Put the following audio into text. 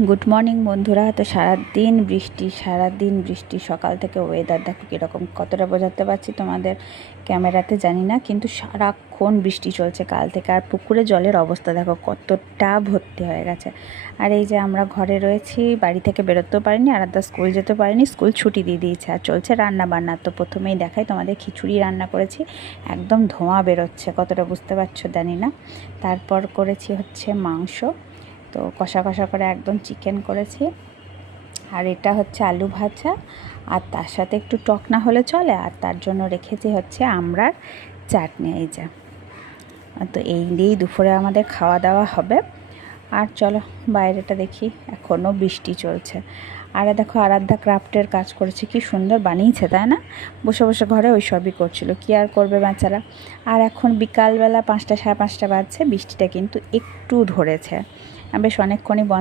Good morning বন্ধুরা। তো সারাদিন বৃষ্টি সকাল থেকে। ওয়েদার দেখো কীরকম, কতটা বোঝাতে পারছি তোমাদের ক্যামেরাতে জানি না, কিন্তু সারাক্ষণ বৃষ্টি চলছে কাল থেকে। আর পুকুরে জলের অবস্থা দেখো কতটা ভর্তি হয়ে গেছে। আর এই যে আমরা ঘরে রয়েছি, বাড়ি থেকে বেরোতেও পারিনি, আরাধ্যা স্কুল যেতে পারিনি, স্কুল ছুটি দিয়ে দিয়েছে। আর চলছে রান্না বান্না। তো প্রথমেই দেখাই তোমাদের, খিচুড়ি রান্না করেছি, একদম ধোঁয়া বেরোচ্ছে, কতটা বুঝতে পারছো জানি না। তারপর করেছি হচ্ছে মাংস, তো কষা কষা করে একদম চিকেন করেছি। আর এটা হচ্ছে আলু ভাজা, আর তার সাথে একটু টক না হলে চলে। আর তার জন্য রেখেছি হচ্ছে আমড়ার চাটনি। এই যে, তো এই দিয়েই দুপুরে আমাদের খাওয়া দাওয়া হবে। আর চলো বাইরেটা দেখি, এখনও বৃষ্টি চলছে। আর দেখো আরাধ্যা ক্রাফটের কাজ করেছে, কি সুন্দর বানিয়েছে তাই না? বসে বসে ঘরে ওই সবই করছিল, কি আর করবে বাচ্চারা। আর এখন বিকালবেলা 5টা সাড়ে 5টা বাজছে, বৃষ্টিটা কিন্তু একটু ধরেছে, বেশ অনেকক্ষণই বন্ধ।